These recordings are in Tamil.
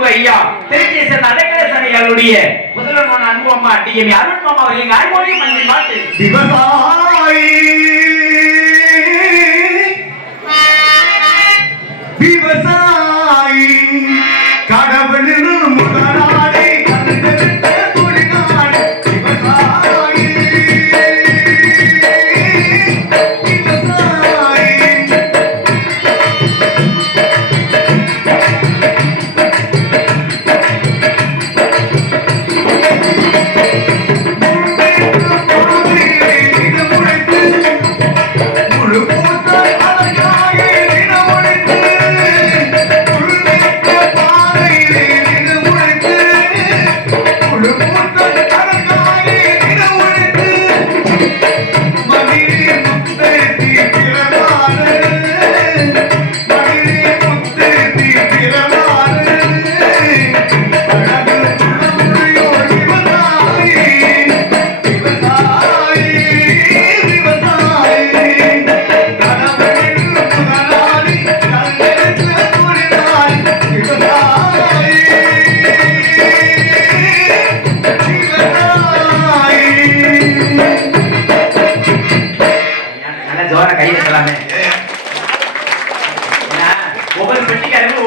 அன்பு ஐயா திருச்சியை சேர்ந்த அடைக்கல சபைகளுடைய முதல்வரான அன்பு அம்மா டிஎம் அருண் மாமா அவர்களின் அறுமொழி மஞ்சள் பாட்டு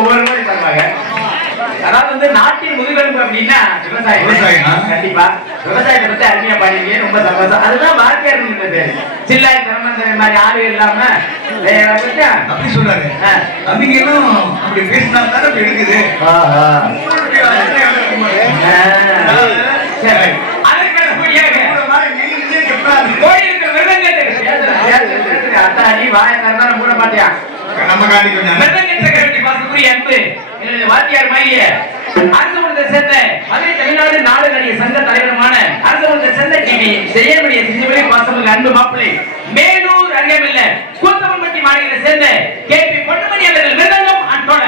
ஒவ்வொரு மாதிரி தருவாங்க அதாவது வந்து நாட்டின் முதுகெலும்பு அப்படின்னா விவசாயம்? கண்டிப்பா. விவசாயத்தை பத்தி அருமையா பாடிங்க ரொம்ப சந்தோஷம். அதுதான் வாத்தியார் பேரு சில்லாய் திறமந்தர் மாதிரி ஆளு இல்லாம? அப்படி சொல்றாரு எல்லாம் அப்படி பேசினா தானே மாட்டியா? நம்ம காணி கொஞ்சம் மதிப்புக்குரிய அன்பு வாத்தியார் மைய அரசு மன்றத்தை சேர்ந்த மதுரை தமிழ்நாடு நாடு நடிகை சங்க தலைவருமான அரசு மன்றத்தை சேர்ந்த கிமி செய்யக்கூடிய சிந்துவெளி பாசமிகு அன்பு மாப்பிள்ளை மேலூர் அங்கமில்ல கூத்தமன்பட்டி மாநிலத்தை சேர்ந்த கே பி பொன்னமணி அவர்கள் மிருதங்கம் அன்போட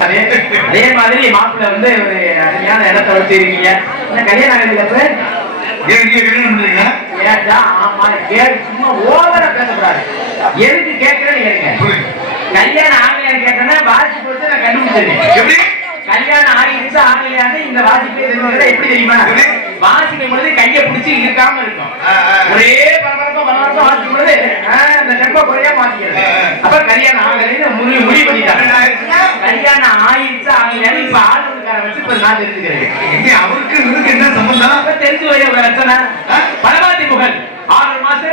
அதே அதே மாதிரி மாப்பிள்ளை வந்து ஒரு அருமையான இடத்த வச்சிருக்கீங்க கல்யாணம்? கேட்டா ஆமா சும்மா ஓவரா பேசக்கூடாது எதுக்கு கேட்கறேன்னு கேளுங்க. கல்யாணம் ஆகலையான்னு கேட்டேன்னா வாசி நான் எப்படி? கல்யாணம் ஆகிடுச்சு ஆகலையான்னு இந்த வாசிப்பு எதுங்கிறத எப்படி தெரியுமா? வாசிக்கும் பொழுது கையை பிடிச்சி இருக்கும் ஆ. ஒரே பரபரப்பா பரபரப்பா வாசிக்கும் பொழுது ஆ, இந்த டெம்போ குறையா ஆ. அப்ப கல்யாணம் ஆகலைன்னு முடிவு முடிவு பண்ணிட்டாங்க கல்யாணம் ஆயிடுச்சு ஆகலையான்னு இப்ப ஆளுக்கார வச்சு இப்ப நான் தெரிஞ்சுக்கிறேன் அவருக்கு இவருக்கு என்ன சம்பந்தம் தெரிஞ்சு ஆ? பரமாத்தி புகழ்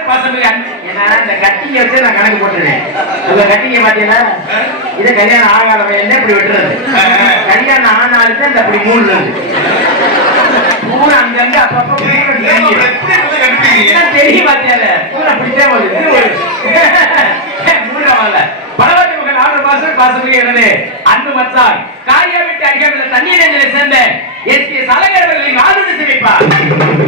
பசங்க ஏன்னா இந்த கட்டிங்க வச்சு நான் கணக்கு போட்டுருவேன். உங்க கட்டிங்க பாத்தீங்களா? இதை கல்யாணம் ஆகாத என்ன இப்படி விட்டுறது. கல்யாணம் ஆனாலுக்கு இந்த அப்படி மூடுறது பூனை அங்கங்க அப்பப்ப தெரியும் பாத்தியால? பூனை மூணு என்னது? அன்பு மச்சான். காரியா விட்டு அருகாமல் தண்ணீர் நிலையை சேர்ந்த எஸ் சலகரவர்களின் ஆளுநர் சிரிப்பார். சூப்பர்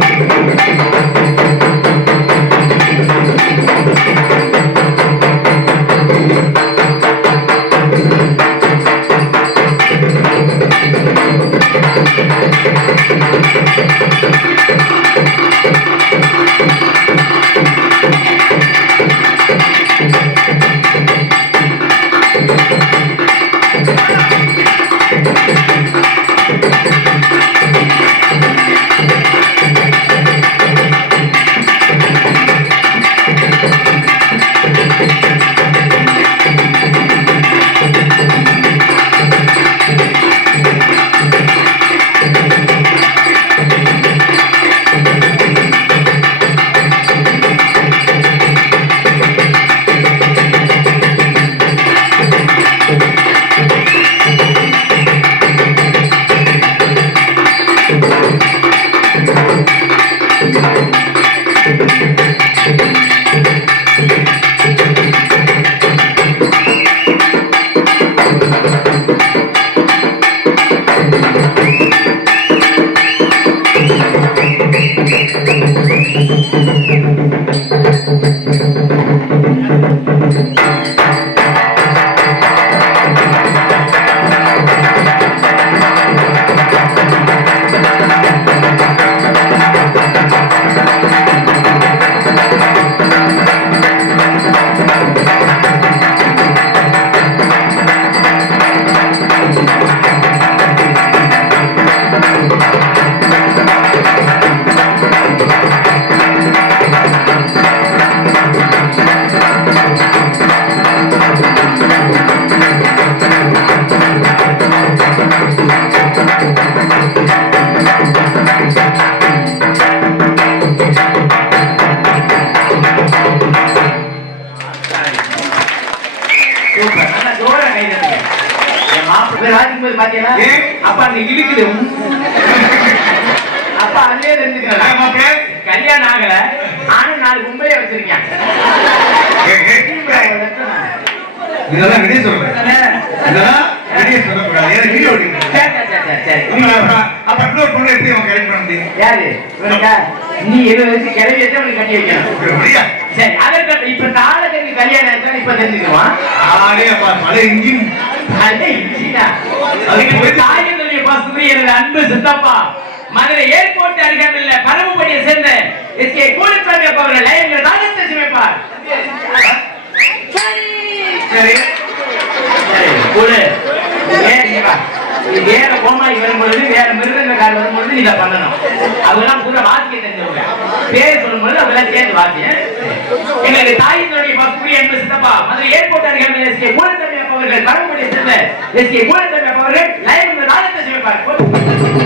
ஏன்? அப்ப அங்க இழுக்குது. அப்ப அதுலயே மாப்பிள்ளை. கல்யாணம் ஆகல. ஆனும் நாலு கும்பையே வச்சிருக்கேன். இதெல்லாம் வெளியே சொல்றேன் இதெல்லாம் வெளியே சொல்லக்கூடாது. ஏன் வீடியோ அப்ப இன்னொரு பொண்ணு எப்படி அவன் கரெக்ட் பண்ண முடியும்? யாரு? நீ இருபது வயசு கிளவி வச்சு அவனுக்கு கட்டி வைக்கணும். சரி அதற்கு இப்ப தாளத்துக்கு கல்யாணம் ஆச்சா இப்ப தெரிஞ்சுக்குவான் ஆடே அப்பா பல இன்ஜின் அதே இல்லையா? எங்களுக்கு தாயினுடைய பசுமை எனது அன்பு சித்தப்பா. மதுரை ஏர்போர்ட் அருகாமையில் பரமக்குடியை சேர்ந்த எஸ் கே கூலிச்சாமி அப்பா அவர்கள் லைன்ல தாளத்தை சுமைப்பார் சரி. சரி, வேற கோமாளி வரும்பொழுது வேற மிருகங்கார் வரும்பொழுது நீ இதை பண்ணணும். அதெல்லாம் பூரா வாசிக்க தெரிஞ்சவங்க. பேர் சொல்லும்போது அதெல்லாம் சேர்ந்து வாக்கியம் எங்களுக்கு தாயினுடைய பசுமை என்பது சித்தப்பா மதுரை ஏர்போர்ட் அருகாமையில் எஸ் கே கூலிச்சாமி அப்பவர்கள் அவர்கள் சிறந்த எஸ் கே கூலிச்சாமி அப்பவர்கள் லைவ் லைன் தாளத்தை சுமைப்பார்